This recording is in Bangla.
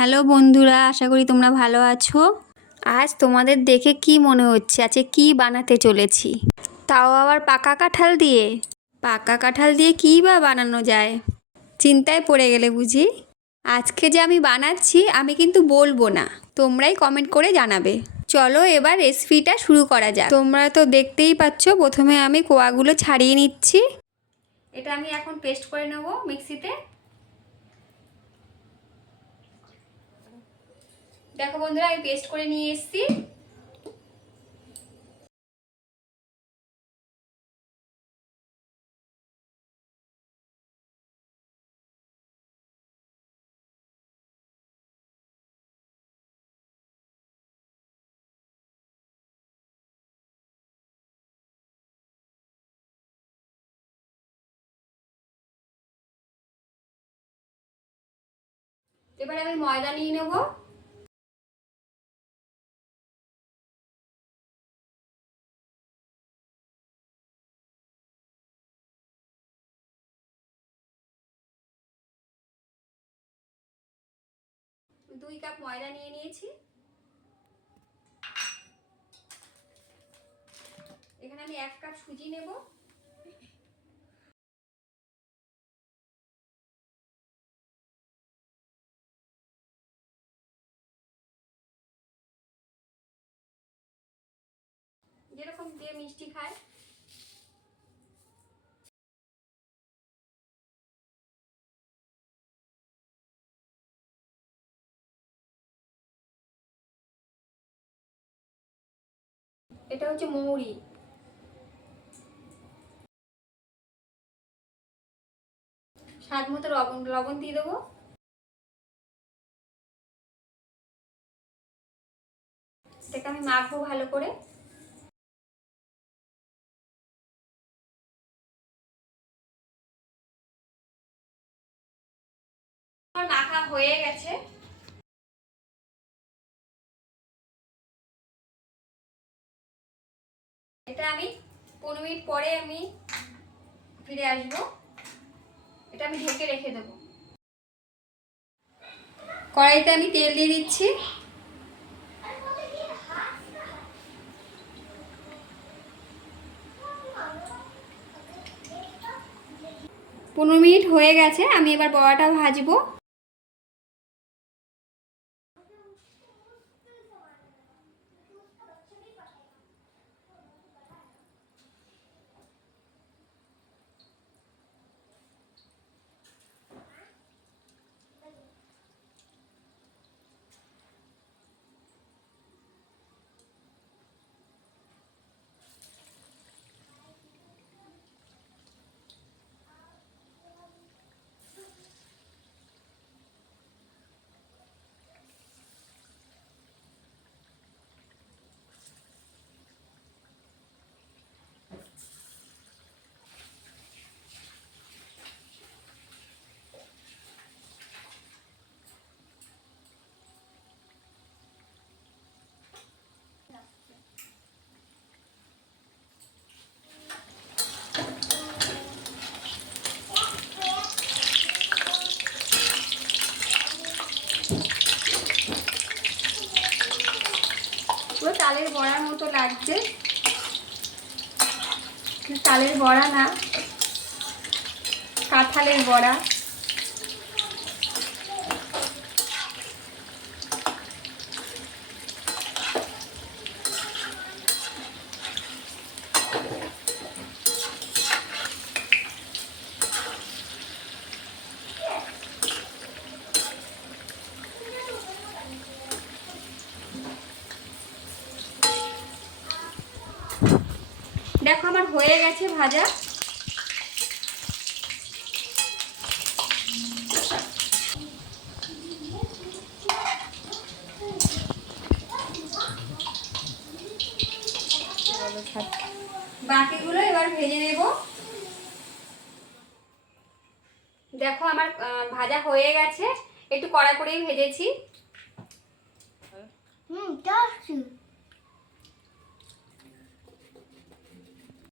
হ্যালো বন্ধুরা, আশা করি তোমরা ভালো আছো। আজ তোমাদের দেখে কি মনে হচ্ছে আজকে কি বানাতে চলেছি? তাও আবার পাকা কাঁঠাল দিয়ে। পাকা কাঁঠাল দিয়ে কী বা বানানো যায়? চিন্তায় পড়ে গেলে বুঝি? আজকে যে আমি বানাচ্ছি আমি কিন্তু বলবো না, তোমরাই কমেন্ট করে জানাবে। চলো এবার রেসিপিটা শুরু করা যাক। তোমরা তো দেখতেই পাচ্ছ, প্রথমে আমি কোয়াগুলো ছাড়িয়ে নিচ্ছি। এটা আমি এখন পেস্ট করে নেব মিক্সিতে। দেখো বন্ধুরা, আমি পেস্ট করে নিয়ে এসেছি। এবার আমি ময়দা নিয়ে নেব। দুই কাপ ময়দা নিয়ে নিয়েছি। এখানে আমি 1 কাপ সুজি নেব। যেরকম দিয়ে মিষ্টি খায়। এটা হচ্ছে মৌরি। স্বাদ মতো লবণ দিয়ে দেবো। এটাকে আমি মাখবো ভালো করে। আমার মাখা হয়ে গেছে। এটা আমি 15 মিনিট পরে আমি ফিরে আসবো। এটা আমি ঢেকে রেখে দেবো। কড়াইতে আমি তেল দিয়ে দিচ্ছি। পনেরো মিনিট হয়ে গেছে, আমি এবার বড়াটা ভাজবো। পুরো তালের বড়ার মতো লাগছে। তালের বড়া না, কাঁঠালের বড়া। দেখো আমার হয়ে গেছে ভাজা। বাকিগুলো এবার ভেজে নেব। দেখো আমার ভাজা হয়ে গেছে, একটু কড়া করেই ভেজেছি।